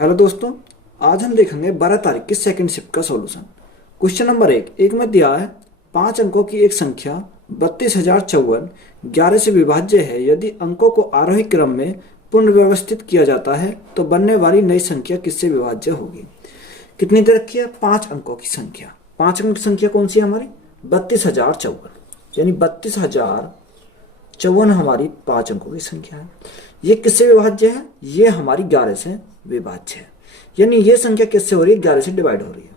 Hello दोस्तों, आज हम देखेंगे 12 तारीख की सेकंड शिफ्ट का सॉल्यूशन। क्वेश्चन नंबर एक में दिया है 5 अंकों की एक संख्या 32,054 11 से विभाज्य है। यदि अंकों को आरोही क्रम में पुनर्व्यवस्थित किया जाता है तो बनने वाली नई संख्या किससे विभाज्य होगी। कितनी दे रखी है? 5 अंकों की संख्या। 5 अंक की संख्या कौन सी है हमारी? 32,054, यानी 32,054 हमारी 5 अंकों की संख्या है। ये किससे विभाज्य है? ये हमारी 11 से विभाज्य है, यानी ये संख्या किससे हो रही है? 11 से डिवाइड हो रही है।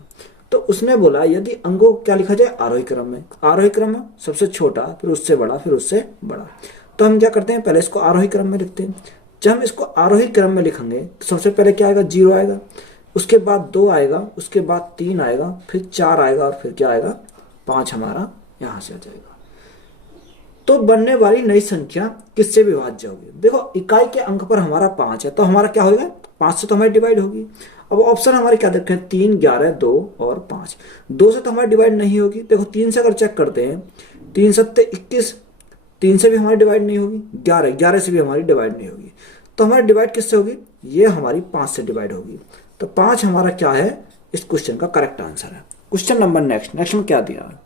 तो उसने बोला यदि अंकों को क्या लिखा जाए? आरोही क्रम में। आरोही क्रम में सबसे छोटा, फिर उससे बड़ा, फिर उससे बड़ा। तो हम क्या करते हैं? पहले इसको आरोही क्रम में लिखते हैं। जब हम इसको आरोही क्रम में लिखेंगे तो सबसे पहले क्या आएगा? 0 आएगा, उसके बाद 2 आएगा, उसके बाद 3 आएगा, फिर 4 आएगा और फिर क्या आएगा? 5 हमारा यहां से आ जाएगा। तो बनने वाली नई संख्या किससे विभाज्य होगी? देखो, इकाई के अंक पर हमारा 5 है तो हमारा क्या होगा? 5 से तो हमारी डिवाइड होगी। अब ऑप्शन हमारे क्या देखे हैं? 3, 11, 2 और 5। 2 से तो हमारी डिवाइड नहीं होगी। देखो 3 से अगर चेक करते हैं, 3 सत्ते 21, 3 से भी हमारी डिवाइड नहीं होगी। 11, 11 से भी हमारी डिवाइड नहीं होगी। तो हमारी डिवाइड किससे होगी? ये हमारी 5 से डिवाइड होगी। तो 5 हमारा क्या है? इस क्वेश्चन का करेक्ट आंसर है। क्वेश्चन नंबर नेक्स्ट में क्या दिया?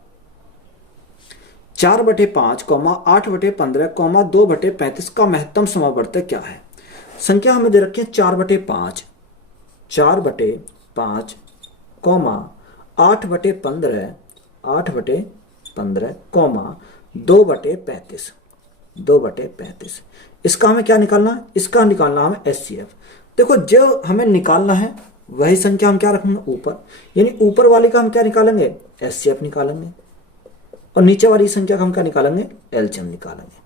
4/5, 8/15, 2/35 का महत्तम समावर्तक क्या है? संख्या हमें दे रखी है 4/5, 4/5, 8/15, 8/15, 2/35, 2/35। इसका हमें क्या निकालना है? इसका निकालना हमें एचसीएफ। देखो, जो हमें निकालना है वही संख्या हम क्या रखेंगे? ऊपर, यानी ऊपर वाली का हम क्या निकालेंगे? एचसीएफ निकालेंगे, और नीचे वाली संख्या का हम क्या निकालेंगे? एलसीएम निकालेंगे।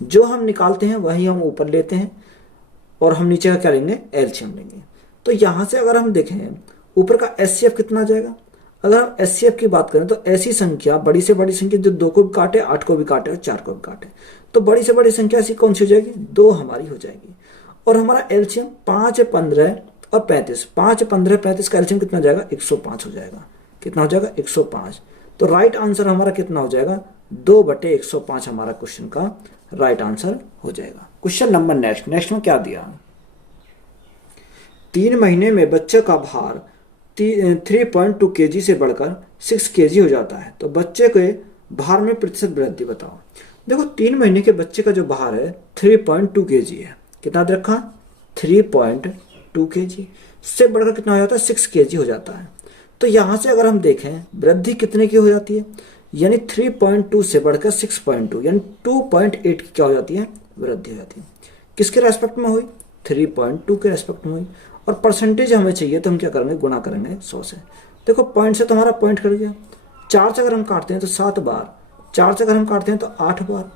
जो हम निकालते हैं वही हम ऊपर लेते हैं और हम नीचे का क्या लेंगे? एलसीएम लेंगे। तो यहां से अगर हम देखें ऊपर का एचसीएफ कितना आ जाएगा? अगर हम एचसीएफ की बात करें तो ऐसी संख्या, बड़ी से बड़ी संख्या जो 2 को भी काटे, 8 को भी काटे और 4 को भी काटे, तो बड़ी से बड़ी संख्या ऐसी कौन सी हो जाएगी? 2 हमारी हो जाएगी। और हमारा एलसीएम 5, 15 और 35, 5, 15, 35 का एलसीएम कितना हो जाएगा? 105 हो जाएगा। कितना हो जाएगा? 105। तो राइट आंसर हमारा कितना हो जाएगा? 2/105 हमारा क्वेश्चन का राइट आंसर हो जाएगा। क्वेश्चन नंबर नेक्स्ट में क्या दिया? 3 महीने में बच्चे का भार 3.2 kg से बढ़कर 6 kg हो जाता है, तो बच्चे के भार में प्रतिशत वृद्धि बताओ। देखो, 3 महीने के बच्चे का जो भार है 3.2 kg है। कितना दे रखा? 3.2 kg से बढ़कर कितना हो जाता है? 6 kg हो जाता है। तो यहां से अगर हम देखें वृद्धि कितने की हो जाती है? यानी 3.2 से बढ़कर 6.2, यानी 2.8 की क्या हो जाती है? वृद्धि हो जाती है। किसके रेस्पेक्ट में हुई? 3.2 के रेस्पेक्ट में हुई। और परसेंटेज हमें चाहिए तो हम क्या करेंगे? गुणा करेंगे 100 से। देखो, पॉइंट से तो हमारा पॉइंट कट गया। 4 से अगर हम काटते हैं तो 7 बार, 4 से अगर हम काटते हैं तो 8 बार,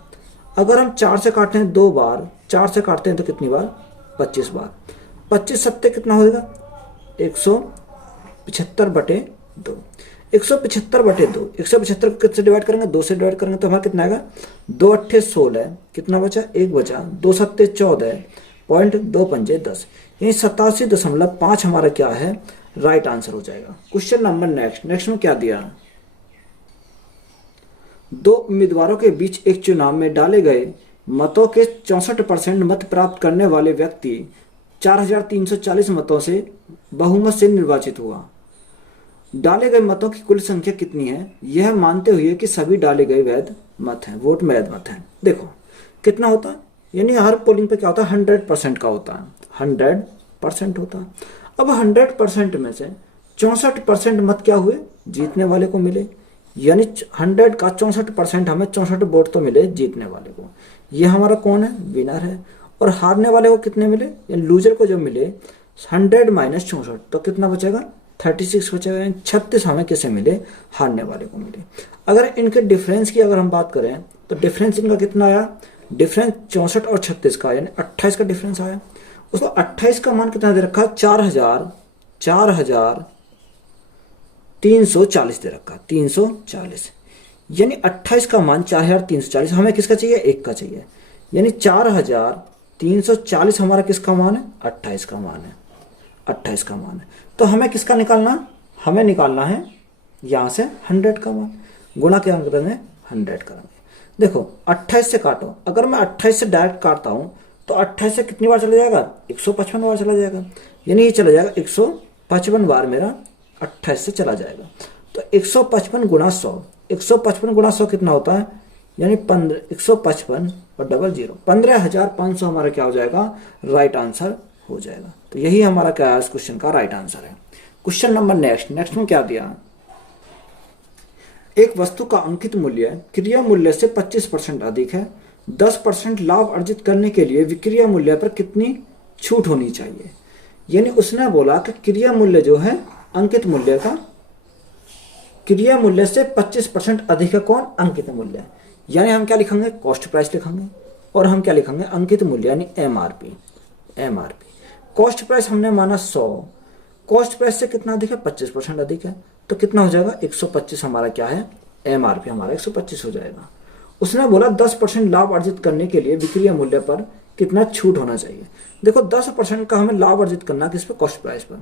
अगर हम 4 से काटते हैं 2 बार, 4 से काटते हैं तो कितनी बार? 25 बार। 25 सत्ते कितना होगा? 175/2। 175/2, 175 को किससे डिवाइड करेंगे? 2 से डिवाइड करेंगे तो हमारा कितना आएगा? 2 अट्ठे 16, कितना बचा? 1 बचा। 2 सत्ते 14, पॉइंट 2 पंजे 10, यानी 87.5 हमारा क्या है? राइट आंसर हो जाएगा। क्वेश्चन नंबर नेक्स्ट में क्या दिया? 2 उम्मीदवारों के बीच एक चुनाव में डाले गए मतों के 64% मत प्राप्त करने वाले व्यक्ति 4,340 मतों से बहुमत से निर्वाचित हुआ। डाले गए मतों की कुल संख्या कितनी है? यह मानते हुए कि सभी डाले गए वैध मत हैं, वोट वैध मत हैं। देखो कितना होता है, यानी हर पोलिंग पे क्या होता है? 100% का होता है, 100% होता है। अब 100% में से 64% मत क्या हुए? जीतने वाले को मिले, यानी 100 का 64% हमें 64 वोट तो मिले जीतने वाले को। यह हमारा कौन है? विनर है। और हारने वाले को कितने मिले? यानी लूजर को जो मिले 100 माइनस 64, तो कितना बचेगा? 36 बचेगा। 36 हमें किसे मिले? हारने वाले को मिले। अगर इनके डिफरेंस की अगर हम बात करें तो डिफरेंस इनका कितना आया? डिफरेंस 64 और 36 का, यानी 28 का डिफरेंस आया। उसको 28 का मान कितना दे रखा? 4,340 दे रखा, 340, यानी 28 का मान 4,340। हमें किसका चाहिए? 1 का चाहिए, यानी 4,340 हमारा किसका मान है? 28 का मान है, 28 का मान है। तो हमें किसका निकालना? हमें निकालना है यहां से 100 का मान। गुणा क्या करेंगे? 100 करेंगे। देखो 28 से काटो, अगर मैं 28 से डायरेक्ट काटता हूं तो 28 से कितनी बार चला जाएगा? 155 बार चला जाएगा। यानी ये चला जाएगा 155 बार मेरा 28 से चला जाएगा। तो 155 गुणा 100, 155 गुणा 100 कितना होता है, यानी 155 और डबल 0, 15,500 हमारा क्या हो जाएगा, राइट आंसर हो जाएगा। तो यही हमारा क्या है, इस क्वेश्चन का राइट आंसर है। क्वेश्चन नंबर नेक्स्ट में क्या दिया, एक वस्तु का अंकित मूल्य क्रिया मूल्य से 25% अधिक है, 10% लाभ अर्जित करने के लिए विक्रिया मूल्य पर कितनी छूट होनी चाहिए। यानी उसने बोला कि क्रिया मूल्य जो है अंकित मूल्य का क्रिया मूल्य से 25% अधिक है, कौन, अंकित मूल्य। यानी हम क्या लिखेंगे, कॉस्ट प्राइस लिखेंगे, और हम क्या लिखेंगे, अंकित मूल्य यानी एमआरपी। कॉस्ट प्राइस हमने माना 100, कॉस्ट प्राइस से कितना अधिक है, 25% अधिक है, तो कितना हो जाएगा 125 हमारा क्या है, एमआरपी हमारा 125 हो जाएगा। उसने बोला 10% लाभ अर्जित करने के लिए विक्रिया मूल्य पर कितना छूट होना चाहिए। देखो 10% का हमें लाभ अर्जित करना किस पे, कॉस्ट प्राइस पर।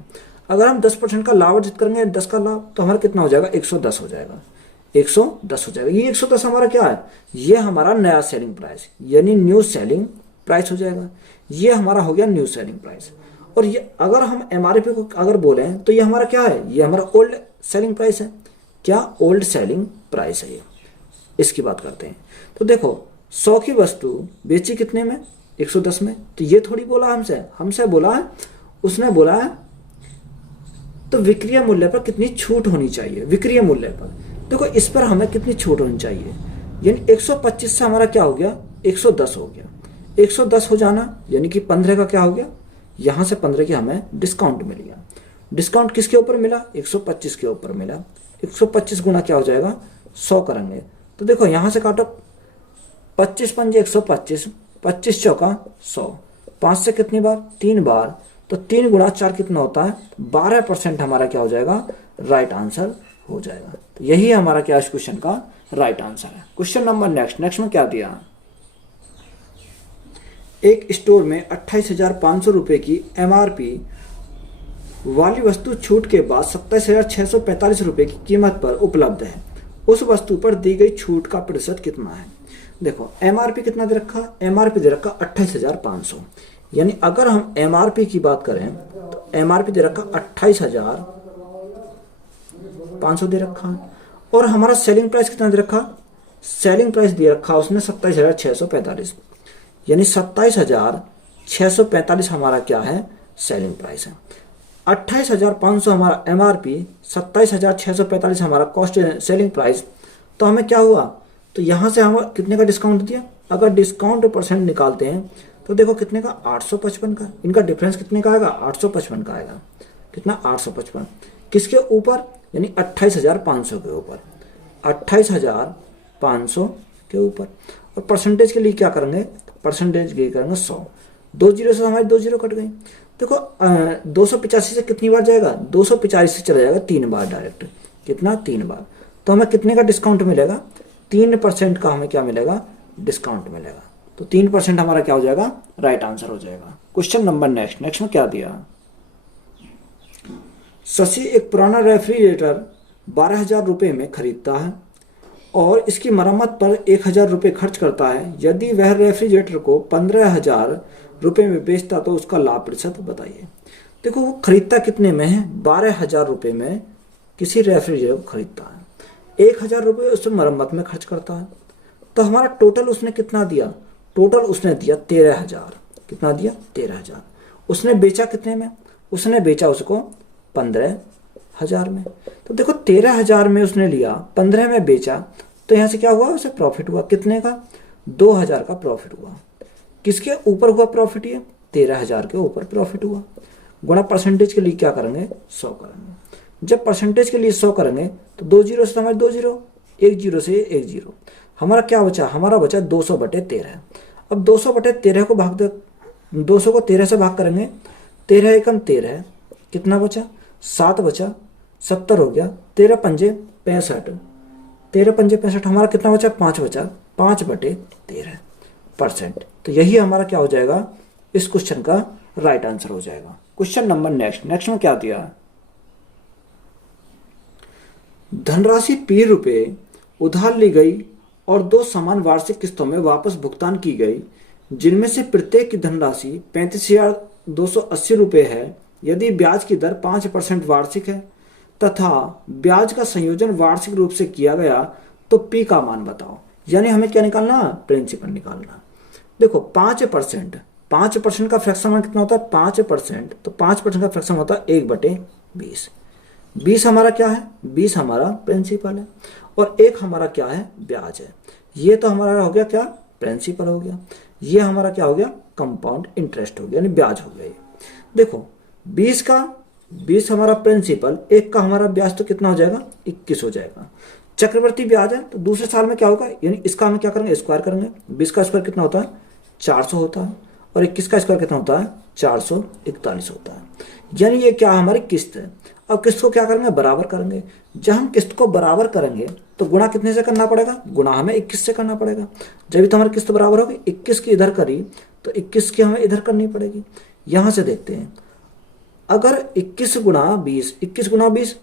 अगर हम 10% का लाभ अर्जित करेंगे, 10 का लाभ, तो हमारा कितना हो जाएगा, 110 हो जाएगा, 110 हो जाएगा। ये 110 हमारा क्या है, ये हमारा नया सेलिंग प्राइस यानी न्यू सेलिंग प्राइस हो जाएगा। ये हमारा हो गया न्यू सेलिंग प्राइस। और ये अगर हम एमआरपी को अगर बोले तो ये हमारा क्या है, ये हमारा ओल्ड सेलिंग प्राइस है। क्या, ओल्ड सेलिंग प्राइस है ये। इसकी बात करते हैं। तो देखो 100 की वस्तु बेची कितने में, 110 में। तो ये थोड़ी बोला हमसे बोला है, उसने बोला है तो विक्रिया मूल्य पर कितनी छूट होनी चाहिए। विक्रिया मूल्य पर देखो इस पर हमें कितनी छूट होनी चाहिए, यानी 125 से हमारा क्या हो गया, 110 हो गया। 110 हो जाना यानी कि 15 का क्या हो गया, यहां से 15 की हमें डिस्काउंट मिल गया। डिस्काउंट किसके ऊपर मिला, 125 के ऊपर मिला। 125 गुना क्या हो जाएगा, 100 करेंगे। तो देखो यहां से काटो, 25 पंजे 125, 25 चौका 100, 5 से कितनी बार, 3 बार, तो 3 गुणा 4 कितना होता है, 12% हमारा क्या हो जाएगा, राइट आंसर हो जाएगा। तो यही हमारा क्या इस क्वेश्चन का राइट आंसर है। क्वेश्चन नंबर नेक्स्ट में क्या दिया, एक स्टोर में 28,500 रुपए की एमआरपी वाली वस्तु छूट के बाद 27,645 रुपए की कीमत पर उपलब्ध है। उस वस्तु पर दी गई छूट का प्रतिशत कितना है। देखो एमआरपी कितना दे रखा, एमआरपी दे रखा 28,500, यानी अगर हम एमआरपी की बात करें तो एमआरपी दे रखा 28,500 दे रखा है। और हमारा सेलिंग प्राइस कितना दे रखा, सेलिंग प्राइस दे रखा उसने 27,645, यानी 27,645 हमारा क्या है, सेलिंग प्राइस है। 28,500 हमारा एमआरपी, 27,645 हमारा कॉस्ट सेलिंग प्राइस। तो हमें क्या हुआ, तो यहां से हमें कितने का डिस्काउंट दिया, अगर डिस्काउंट परसेंट निकालते हैं तो देखो कितने का, 855 का। इनका डिफरेंस कितने का आएगा, 855 का आएगा। कितना, 855 किसके ऊपर, यानी 28,500 के ऊपर, 28,500 के ऊपर। और परसेंटेज के लिए क्या करेंगे, परसेंटेज के लिए करेंगे 100, 2 जीरो से हमारी 2 जीरो कट गई। देखो 285 से कितनी बार जाएगा, 285 से चला जाएगा 3 बार डायरेक्ट, कितना, 3 बार। तो हमें कितने का डिस्काउंट मिलेगा, 3% का हमें क्या मिलेगा, डिस्काउंट मिलेगा। तो 3% हमारा क्या हो जाएगा, राइट आंसर हो जाएगा। क्वेश्चन नंबर नेक्स्ट में क्या दिया, शशि एक पुराना रेफ्रिजरेटर 12,000 रुपये में खरीदता है और इसकी मरम्मत पर 1,000 रुपये खर्च करता है। यदि वह रेफ्रिजरेटर को 15,000 रुपये में बेचता तो उसका लाभ प्रतिशत बताइए। देखो वो खरीदता कितने में है, 12,000 रुपये में किसी रेफ्रिजरेटर को खरीदता है, 1,000 रुपये उसमें मरम्मत में खर्च करता है। तो हमारा टोटल उसने कितना दिया, टोटल उसने दिया 13,000। कितना दिया, 13,000। उसने बेचा कितने में, उसने बेचा उसको 15,000 में। तो देखो 13,000 में उसने लिया, 15 में बेचा, तो यहाँ से क्या हुआ, उसे प्रॉफिट हुआ कितने का, 2,000 का प्रॉफिट हुआ। किसके ऊपर हुआ प्रॉफिट, ये 13,000 के ऊपर प्रॉफिट हुआ। गुणा परसेंटेज के लिए क्या करेंगे, 100 करेंगे। जब परसेंटेज के लिए 100 करेंगे तो 2 जीरो से हमारे 2 जीरो, 1 जीरो से 1 जीरो, हमारा क्या बचा, हमारा बचा 200/13। अब 200/13 को भाग दे, 200 को 13 से भाग करेंगे, 13 एकम 13, कितना बचा, 7 बचा, 70 हो गया, 13 पंजे 65, 13 पंजे 65, हमारा कितना बचा, 5 बचा, 5/13%। तो यही हमारा क्या हो जाएगा, इस क्वेश्चन का राइट आंसर हो जाएगा। क्वेश्चन नंबर नेक्स्ट में क्या दिया, धनराशि P रुपये उधार ली गई और 2 समान वार्षिक किस्तों में वापस भुगतान की गई, जिनमें से प्रत्येक की धनराशि 35,280 रुपये है। यदि ब्याज की दर 5% वार्षिक है तथा ब्याज का संयोजन वार्षिक रूप से किया गया तो पी का मान बताओ। यानी हमें क्या निकालना, प्रिंसिपल निकालना। देखो 5% का फ्रैक्शन मान कितना होता है, 5%, तो 5% का फ्रैक्शन होता है 1/20। 20 हमारा क्या है, 20 हमारा प्रिंसिपल है और 1 हमारा क्या है, ब्याज है। ये तो हमारा हो गया क्या, प्रिंसिपल हो गया। ये हमारा क्या हो गया, कंपाउंड इंटरेस्ट हो गया, यानी ब्याज हो गया। ये देखो 20 हमारा प्रिंसिपल, 1 का हमारा ब्याज, तो कितना हो जाएगा, 21 हो जाएगा। चक्रवर्ती ब्याज है तो दूसरे साल में क्या होगा, यानी इसका हम क्या करेंगे, स्क्वायर करेंगे। 20 का स्क्वायर कितना होता है, 400 होता है और 21 का स्क्वायर कितना होता है, 441 होता है। यानी ये क्या हमारी किस्त है। अब किस्त को क्या करेंगे, बराबर करेंगे। जब हम किस्त को बराबर करेंगे तो गुणा कितने से करना पड़ेगा, गुणा हमें 21 से करना पड़ेगा। जब तो हमारी किस्त बराबर होगी, 21 की इधर करी तो 21 की हमें इधर करनी पड़ेगी। यहां से देखते हैं, अगर 21 गुणा 20,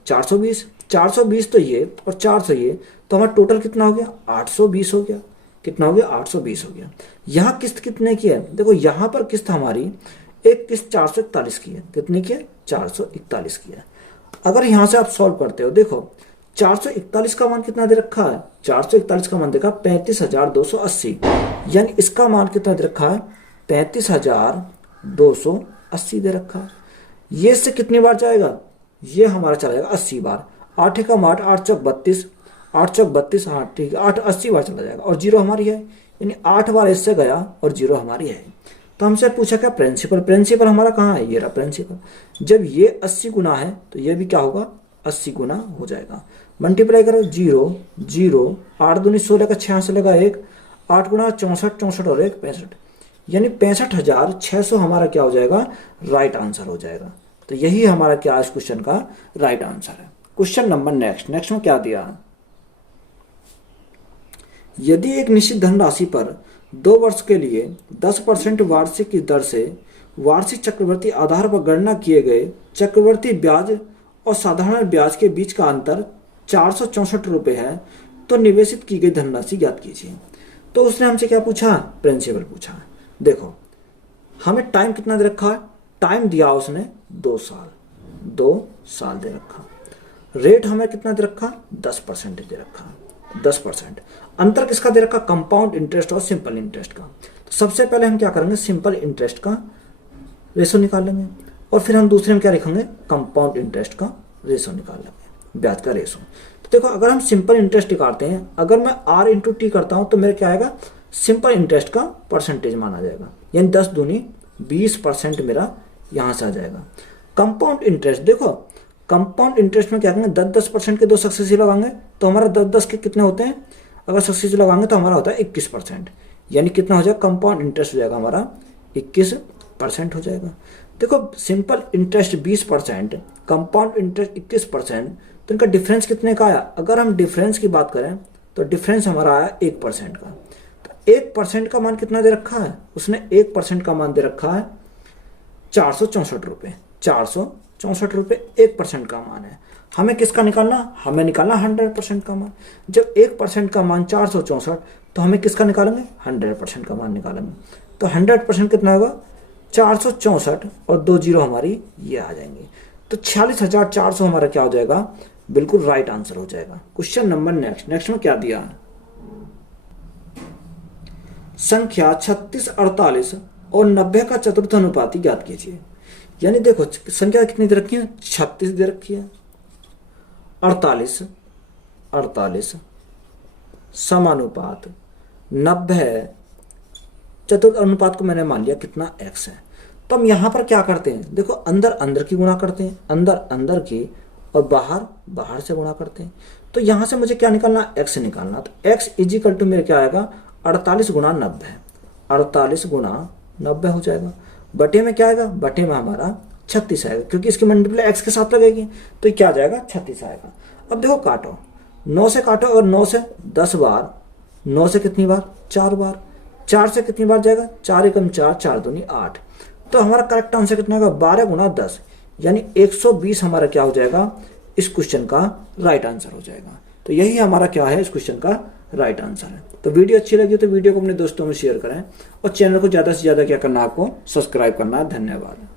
420, 420 तो ये और 400 ये, तो हमारा टोटल कितना हो गया, 820 हो गया। कितना हो गया, 820 हो गया। यहाँ किस्त कितने की है, देखो यहाँ पर किस्त हमारी एक किस्त 441 की है। कितने की है, 441 की है। अगर यहाँ से आप सॉल्व करते हो, देखो 441 का मान कितना दे रखा है, 441 का मान देखा 35,280, यानी इसका मान कितना दे रखा है, 35,280 दे रखा है। ये से कितनी बार जाएगा, ये हमारा चला जाएगा 80 बार। 8 का 8, 8 चौक 32, 8 चौक 32, हाँ ठीक है, 8 80 बार चला जाएगा और जीरो हमारी है, यानी 8 बार इससे गया और जीरो हमारी है। तो हमसे पूछा क्या, प्रिंसिपल हमारा कहाँ है, ये रहा प्रिंसिपल। जब ये 80 गुना है तो ये भी क्या होगा, 80 गुना हो जाएगा। मल्टीप्लाई करो, 0 0, 8 दूनी 16 का 6 लगा 1, 8 गुना 64, 64 और 1 65, यानी 65,600 हमारा क्या हो जाएगा, राइट आंसर हो जाएगा। तो यही हमारा क्या इस क्वेश्चन का राइट आंसर है। क्वेश्चन नंबर नेक्स्ट में क्या दिया, यदि एक निश्चित धनराशि पर 2 वर्ष के लिए 10% वार्षिक की दर से वार्षिक चक्रवर्ती आधार पर गणना किए गए चक्रवर्ती ब्याज और साधारण ब्याज के बीच का अंतर 464 रुपये है, तो निवेशित की गई धनराशि ज्ञात कीजिए। तो उसने हमसे क्या पूछा, प्रिंसिपल पूछा। देखो हमें टाइम कितना दे रखा है, टाइम दिया उसने 2 साल दे रखा। रेट हमें कितना दे रखा, 10% दे रखा, 10%। अंतर किसका दे रखा, कंपाउंड इंटरेस्ट और सिंपल इंटरेस्ट का। तो सबसे पहले हम क्या करेंगे, सिंपल इंटरेस्ट का रेशो निकाल लेंगे और फिर हम दूसरे में क्या लिखेंगे, कंपाउंड इंटरेस्ट का रेशो निकाल लेंगे, ब्याज का रेशो। तो देखो अगर हम सिंपल इंटरेस्ट निकालते हैं, अगर मैं R इंटू टी करता हूं तो मेरे क्या आएगा, सिंपल इंटरेस्ट का परसेंटेज माना जाएगा, यानी 10 दूनी 20% मेरा यहां से आ जाएगा। कंपाउंड इंटरेस्ट, देखो कंपाउंड इंटरेस्ट में क्या करेंगे, 10% के 2 सक्सेसिव लगाएंगे तो हमारा 10 के कितने होते हैं, अगर सक्सेसिव लगाएंगे तो हमारा होता है 21%, यानी कितना हो जाएगा, कंपाउंड इंटरेस्ट हो जाएगा हमारा 21% हो जाएगा। देखो सिंपल इंटरेस्ट 20%, कंपाउंड इंटरेस्ट 21%, तो इनका डिफरेंस कितने का आया, अगर हम डिफरेंस की बात करें तो डिफरेंस हमारा आया 1% का। तो 1% का मान कितना दे रखा है, उसने 1% का मान दे रखा है 464 रुपये, 464 रुपये 1% का मान है। हमें किसका निकालना, हमें निकालना 100% का मान। जब 1% का मान 464, तो हमें किसका निकालेंगे, 100% का मान निकालेंगे। तो 100% कितना होगा, 464 और 2 जीरो हमारी ये आ जाएंगे। तो 46,400 हमारा क्या हो जाएगा, बिल्कुल राइट आंसर हो जाएगा। क्वेश्चन नंबर नेक्स्ट में क्या दिया, संख्या 36, 48 और 90 का चतुर्थ अनुपाती ज्ञात कीजिए। यानी देखो संख्या कितनी दे रखी है, 36 दे रखी है, 48 समानुपात 90, चतुर्थ अनुपात को मैंने मान लिया कितना, x है। तो हम यहां पर क्या करते हैं, देखो अंदर अंदर की गुणा करते हैं, अंदर अंदर की, और बाहर बाहर से गुणा करते हैं। तो यहां से मुझे क्या निकालना, x निकालना। तो x इजिकल टू मेरे क्या आएगा, 48 गुणा 90, 48 गुणा 90 हो जाएगा। बटे में क्या आएगा, बटे में हमारा 36 आएगा, क्योंकि इसकी मल्टीप्लाई x के साथ लगेगी, तो क्या जाएगा, 36 आएगा। अब देखो काटो, 9 से काटो, अगर 9 से 10 बार, 9 से कितनी बार, 4 बार, 4 से कितनी बार जाएगा, 4 एकम 4, 4 दूनी 8। तो हमारा करेक्ट आंसर कितना होगा, 12 गुणा 10, यानी 120 हमारा क्या हो जाएगा, इस क्वेश्चन का राइट आंसर हो जाएगा। तो यही हमारा क्या है, इस क्वेश्चन का राइट आंसर है। तो वीडियो अच्छी लगी तो वीडियो को अपने दोस्तों में शेयर करें और चैनल को ज़्यादा से ज़्यादा क्या करना, आपको सब्सक्राइब करना है। धन्यवाद।